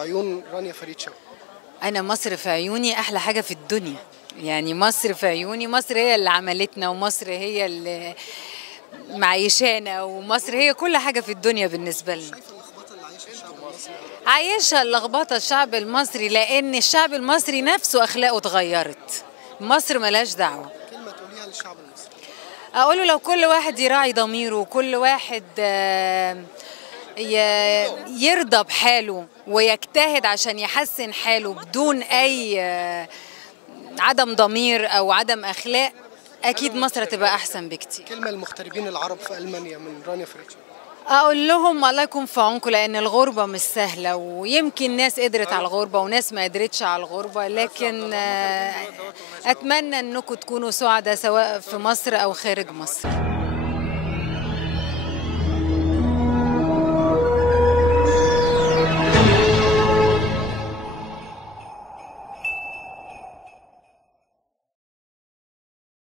عيون رانيا فريد شوقي؟ أنا مصر في عيوني أحلى حاجة في الدنيا. يعني مصر في عيوني، مصر هي اللي عملتنا، ومصر هي اللي معيشانا، ومصر هي كل حاجة في الدنيا بالنسبة لنا. شايفه اللخبطه اللي عايشها الشعب المصري؟ عايشها اللخبطة الشعب المصري، لأن الشعب المصري نفسه أخلاقه اتغيرت. مصر ملهاش دعوة. كلمه تقوليها للشعب المصري؟ أقوله لو كل واحد يراعي ضميره، وكل واحد يرضى بحاله ويجتهد عشان يحسن حاله بدون أي عدم ضمير أو عدم أخلاق، أكيد مصر تبقى أحسن بكتير. كلمه للمغتربين العرب في المانيا من رانيا فريد شوقي؟ أقول لهم الله يكون في عونكم، لأن الغربة مش سهلة، ويمكن ناس قدرت على الغربة وناس ما قدرتش على الغربة، لكن أتمنى أنكم تكونوا سعداء سواء في مصر أو خارج مصر.